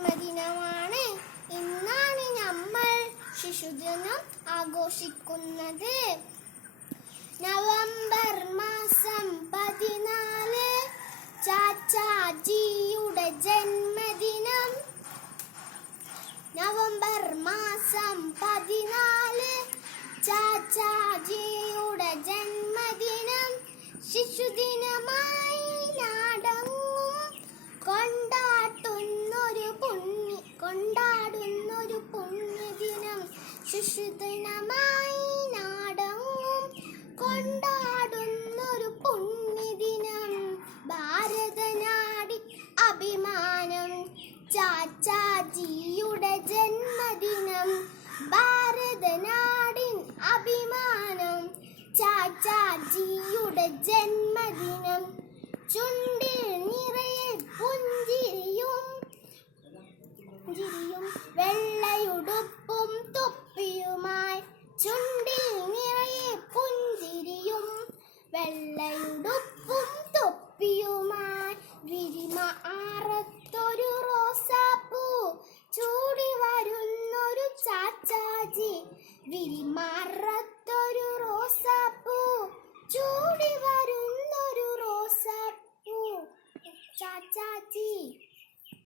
ജന്മദിനമാണ്. ഇന്നാണ് നമ്മൾ ശിശുദിനം ആഘോഷിക്കുന്നത്. നവംബർ മാസം 14 ചാച്ചാജിയുടെ ജന്മദിനം. നവംബർ മാസം 14 ചാച്ചാജിയുടെ ജന്മദിനം. ശിശുദിനമായി നാടെങ്ങും കൊണ്ടാടുന്നൊരു പുണ്യദിനം. ശിശുദിനമായി നാടെങ്ങും കൊണ്ടാടുന്നൊരു പുണ്യദിനം. ഭാരതനാടി അഭിമാനം ചാച്ചാജിയുടെ ജന്മദിനം. ഭാരതനാടിൻ അഭിമാനം ചാച്ചാജിയുടെ ജന്മദിനം. ചുണ്ടിൽ നിറയെ പുഞ്ചിരിയും വെള്ളയുടുപ്പും തൊപ്പിയുമായി. ചുണ്ടിൽ നിറയെ പുഞ്ചിരിയും വെള്ളയുടുപ്പും തൊപ്പിയുമായി. വിരിമാറത്തൊരു റോസാപ്പൂ ചൂടി വരുന്നൊരു ചാച്ചാജി. വിരിമാറത്തൊരു റോസാപ്പൂ ചൂടി വരുന്നൊരു റോസാപ്പൂ ചാച്ചാജി.